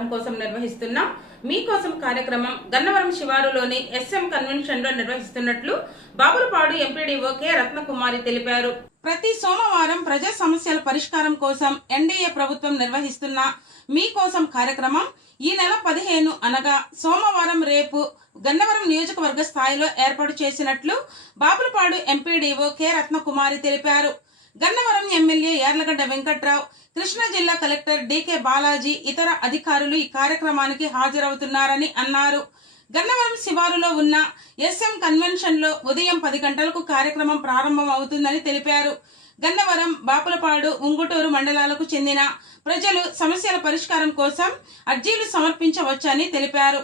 పరిష్కారం కోసం నిర్వహిస్తున్న మీకోసం కార్యక్రమం గన్నవరం శివారులోని ఎస్ఎం కన్వెన్షన్ లో నిర్వహిస్తున్నట్లు బాపులపాడు ఎంపీడీఓ కె రత్నకుమారి తెలిపారు. ప్రతి సోమవారం ప్రజా సమస్యల పరిష్కారం కోసం ఎన్డీఏ ప్రభుత్వం నిర్వహిస్తున్న మీకోసం కార్యక్రమం ఈ నెల 15 అనగా సోమవారం రేపు గన్నవరం నియోజకవర్గ స్థాయిలో ఏర్పాటు చేసినట్లు బాపులపాడు ఎంపీడీఓ కె రత్నకుమారి తెలిపారు. గన్నవరం ఎమ్మెల్యే యార్లగడ్డ వెంకట్రావు, కృష్ణా జిల్లా కలెక్టర్ డికే బాలాజీ, ఇతర అధికారులు ఈ కార్యక్రమానికి హాజరవుతున్నారని అన్నారు. గన్నవరం శివారులో ఉన్న ఎస్ఎం కన్వెన్షన్ లో ఉదయం 10 గంటలకు కార్యక్రమం ప్రారంభం అవుతుందని తెలిపారు. గన్నవరం, బాపులపాడు, ఉంగుటూరు మండలాలకు చెందిన ప్రజలు సమస్యల పరిష్కారం కోసం అర్జీలు సమర్పించవచ్చని తెలిపారు.